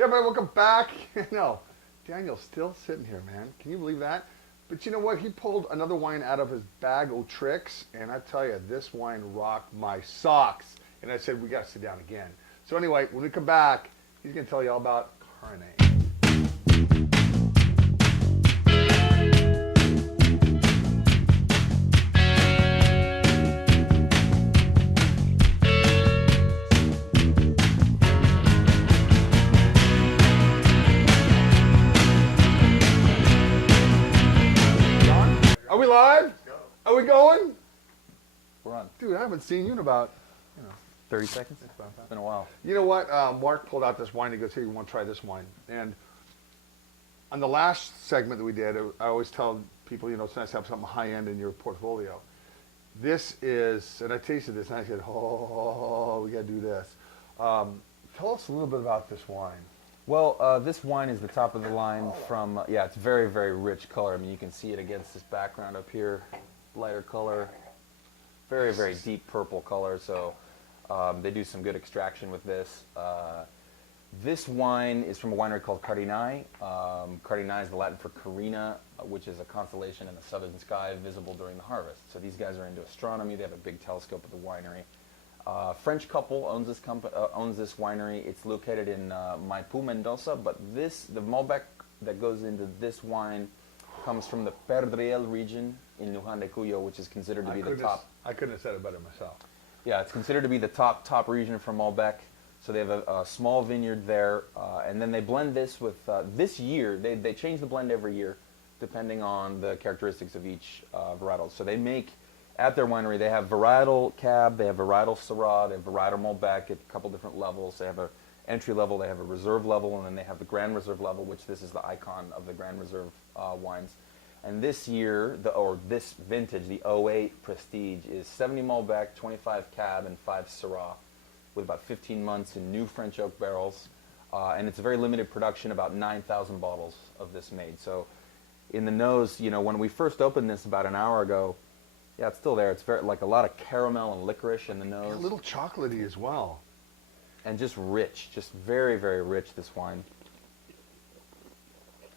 Yeah, but welcome back. No, Daniel's still sitting here, man. Can you believe that? But you know what? He pulled another wine out of his bag of tricks, and I tell you, this wine rocked my socks. And I said, we got to sit down again. So anyway, when we come back, he's going to tell you all about Carne. Are we live? Are we going? We're on. Dude, I haven't seen you in about, 30 seconds? It's been a while. You know what? Mark pulled out this wine. He goes, "Here, you want to try this wine?" And on the last segment that we did, I always tell people, it's nice to have something high end in your portfolio. This is, and I tasted this, and I said, "Oh, we got to do this." Tell us a little bit about this wine. Well, this wine is the top of the line from, it's very, very rich color. I mean, you can see it against this background up here. Lighter color. Very, very deep purple color. So they do some good extraction with this. This wine is from a winery called Cardinai. Cardinai is the Latin for Carina, which is a constellation in the southern sky visible during the harvest. So these guys are into astronomy. They have a big telescope at the winery. French couple owns this winery. It's located in Maipú, Mendoza, but the Malbec that goes into this wine comes from the Perdriel region in Luján de Cuyo, which is considered to be the top. I couldn't have said it better myself. Yeah, it's considered to be the top region for Malbec. So they have a small vineyard there, and then they blend this with, this year, they change the blend every year, depending on the characteristics of each varietal. So they make, at their winery, they have varietal cab, they have varietal Syrah, they have varietal Malbec at a couple different levels. They have a entry level, they have a reserve level, and then they have the Grand Reserve level, which this is the icon of the Grand Reserve wines. And this year, this vintage, the '08 Prestige, is 70 Malbec, 25 Cab, and 5 Syrah, with about 15 months in new French oak barrels. And it's a very limited production, about 9,000 bottles of this made. So in the nose, when we first opened this about an hour ago, yeah, it's still there. It's very like a lot of caramel and licorice in the nose. A little chocolatey as well. And just rich, just very, very rich, this wine.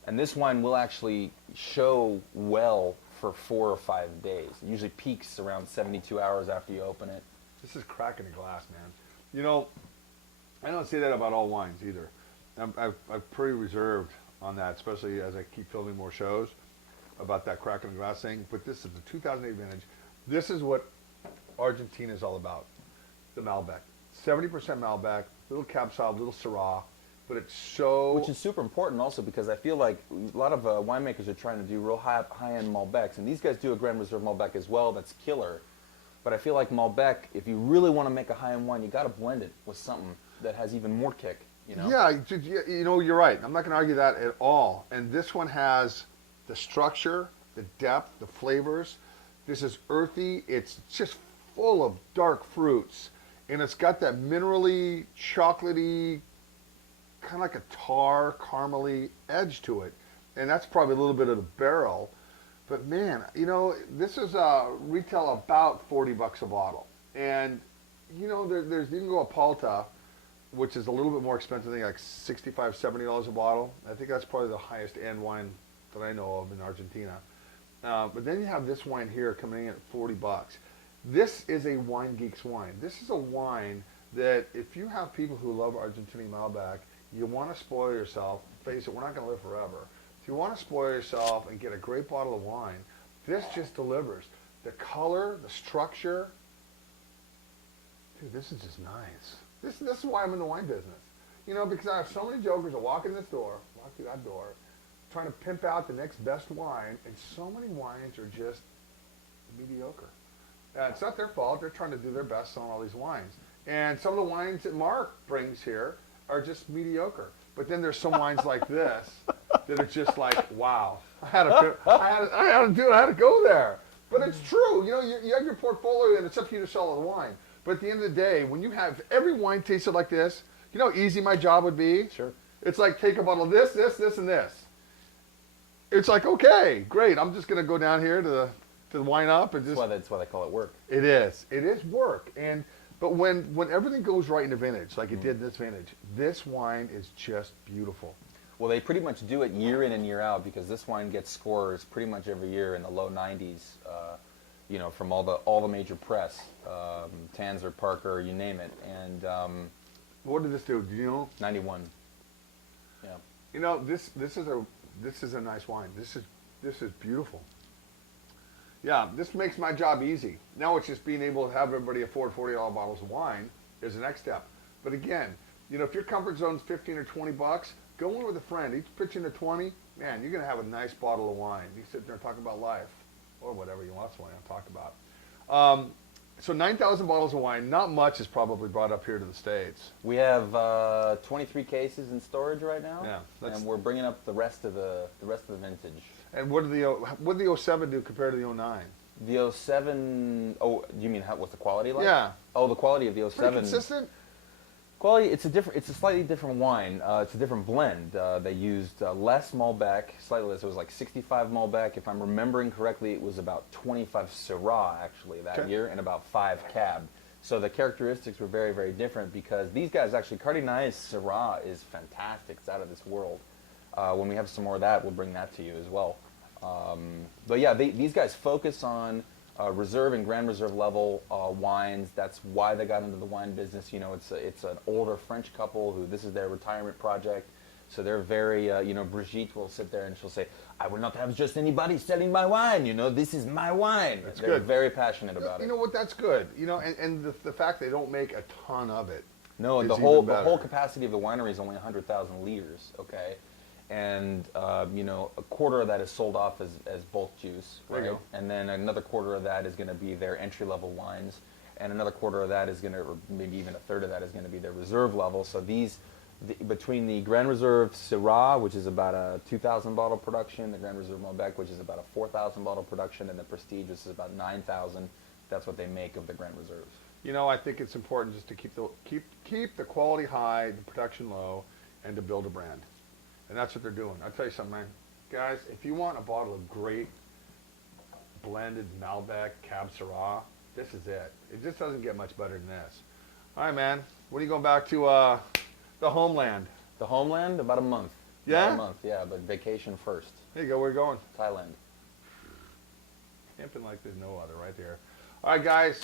And this wine will actually show well for 4 or 5 days. It usually peaks around 72 hours after you open it. This is cracking a glass, man. I don't say that about all wines either. I'm pretty reserved on that, especially as I keep filming more shows about that cracking a glass thing. But this is the 2008 vintage. This is what Argentina is all about, the Malbec. 70% Malbec, little Cab Sauv, little Syrah. But it's so... Which is super important also because I feel like a lot of winemakers are trying to do real high-end Malbecs. And these guys do a Grand Reserve Malbec as well that's killer. But I feel like Malbec, if you really want to make a high-end wine, you got to blend it with something that has even more kick, Yeah, you're right. I'm not going to argue that at all. And this one has the structure, the depth, the flavors. This is earthy. It's just full of dark fruits. And it's got that minerally, chocolatey, kind of like a tar, caramely edge to it. And that's probably a little bit of the barrel. But man, this is retail about $40 a bottle. And, there's you can go a Palta, which is a little bit more expensive, I think like $65, $70 a bottle. I think that's probably the highest end wine that I know of in Argentina. But then you have this wine here coming in at $40. This is a Wine Geeks wine. This is a wine that if you have people who love Argentinian Malbec, you want to spoil yourself. Face it, we're not going to live forever. If you want to spoil yourself and get a great bottle of wine, this just delivers. The color, the structure. Dude, this is just nice. This is why I'm in the wine business. Because I have so many jokers that walk in this door, walk through that door, trying to pimp out the next best wine, and so many wines are just mediocre. It's not their fault. They're trying to do their best selling all these wines. And some of the wines that Mark brings here are just mediocre. But then there's some wines like this that are just like, wow. I had to go there. But it's true. You have your portfolio, and it's up to you to sell the wine. But at the end of the day, when you have every wine tasted like this, you know how easy my job would be? Sure. It's like take a bottle of this, and this. It's like, okay, great. I'm just going to go down here to the Wine Up and just... That's why they call it work. It is. It is work. But when everything goes right in the vintage, like it did in this vintage, this wine is just beautiful. Well, they pretty much do it year in and year out because this wine gets scores pretty much every year in the low 90s. You know, from all the major press, Tanzer, Parker, you name it, and What did this do? Do you know? 91. Yeah. You know, this is a nice wine. This is beautiful. Yeah, this makes my job easy. Now it's just being able to have everybody afford $40 bottles of wine is the next step. But again, you know, if your comfort zone's 15 or 20 bucks, go in with a friend. Each pitch into 20, man, you're gonna have a nice bottle of wine. You sit there and talk about life, or whatever you want to talk about. So 9,000 bottles of wine. Not much is probably brought up here to the States. We have 23 cases in storage right now. Yeah, and we're bringing up the rest of the vintage. And what did the 07 do compared to the 09? The 07. Oh, you mean what's the quality like? Yeah. Oh, the quality of the Pretty 07. consistent? Quality. It's a slightly different wine. It's a different blend. They used less Malbec, slightly less. It was like 65 Malbec. If I'm remembering correctly, it was about 25 Syrah actually that year, and about 5 Cab. So the characteristics were very, very different because these guys actually, Cardinal's Syrah is fantastic. It's out of this world. When we have some more of that, we'll bring that to you as well. But yeah, these guys focus on reserve and Grand Reserve level wines. That's why they got into the wine business. You know, it's an older French couple who this is their retirement project. So they're very, you know, Brigitte will sit there and she'll say, I will not have just anybody selling my wine. You know, this is my wine. They're good. very passionate about it. You know what? That's good. You know, and the fact they don't make a ton of it. No, is the even whole better. capacity of the winery is only 100,000 liters. Okay. And you know, a quarter of that is sold off as bulk juice, There right? you go. And then another quarter of that is going to be their entry level wines, and another quarter of that is going to, or maybe even a third of that is going to be their reserve level. So between the Grand Reserve Syrah, which is about a 2,000 bottle production, the Grand Reserve Malbec, which is about a 4,000 bottle production, and the Prestige, which is about 9,000. That's what they make of the Grand Reserves. You know, I think it's important just to keep the quality high, the production low, and to build a brand. And that's what they're doing. I'll tell you something, man. Guys, if you want a bottle of great blended Malbec Cab Syrah, this is it. It just doesn't get much better than this. All right, man. When are you going back to the homeland? The homeland, about a month. Yeah? About a month, yeah, but vacation first. There you go. Where are you going? Thailand. Camping like there's no other right there. All right, guys.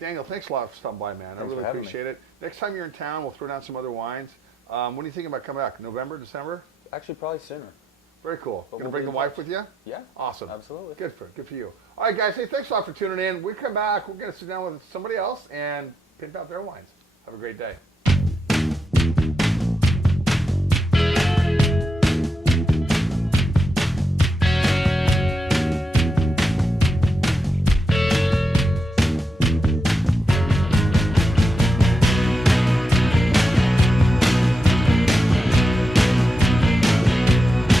Daniel, thanks a lot for stopping by, man. Thanks I really for having appreciate it. Next time you're in town, we'll throw down some other wines. When are you thinking about coming back? November, December? Actually, probably sooner. Very cool. But Gonna we'll bring be the in wife touch. with you? Yeah. Awesome. Absolutely. Good for you. All right, guys. Hey, thanks a lot for tuning in. We come back. We're gonna sit down with somebody else and pimp out their wines. Have a great day.